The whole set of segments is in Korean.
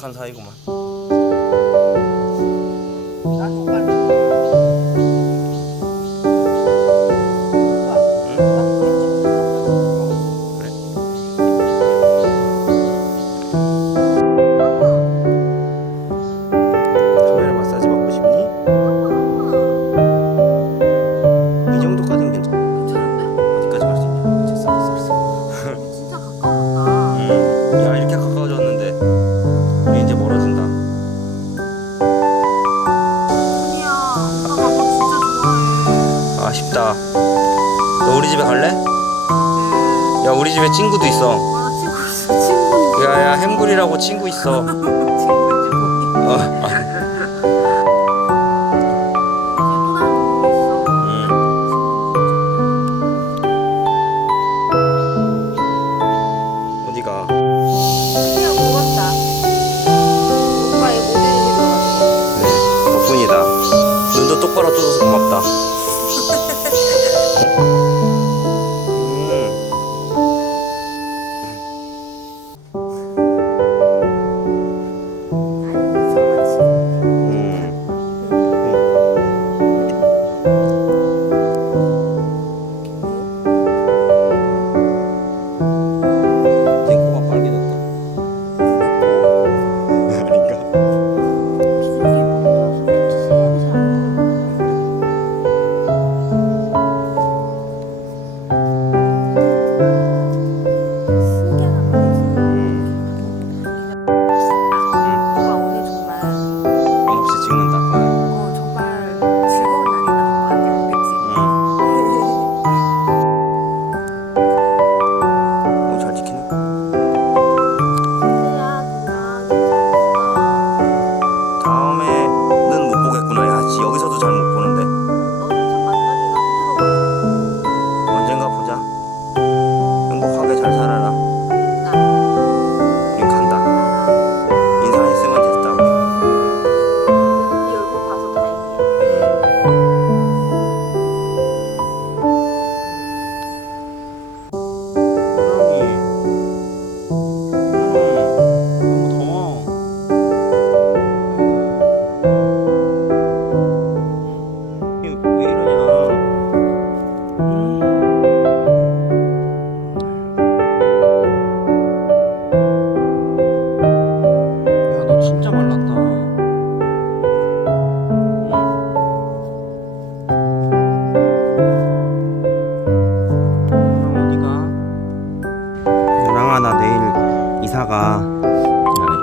看下一个吗？ 우리 집에 친구도 있어. 아 친구 있어 친구 야야 햄굴이라고 친구 있어. 친구 친구 어, 아, 또 다른 거 있어 음. 어디가? 그냥 고맙다 오빠의 모델이 돼가지고 네, 덕분이다. 눈도 똑바로 떠줘서 고맙다.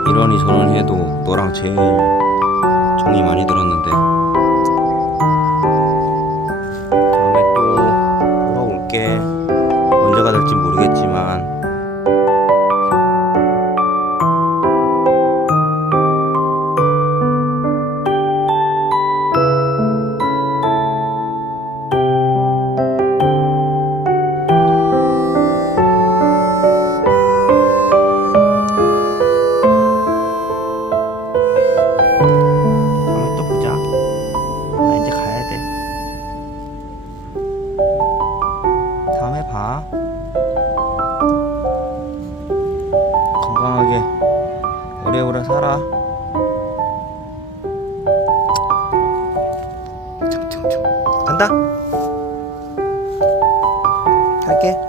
이러니 저러니 해도 너랑 제일 정이 많이 들었는데. 다음에 또 보러 올게. 언제가 될지 모르겠지만 건강하게 오래오래 살아. 간다. 갈게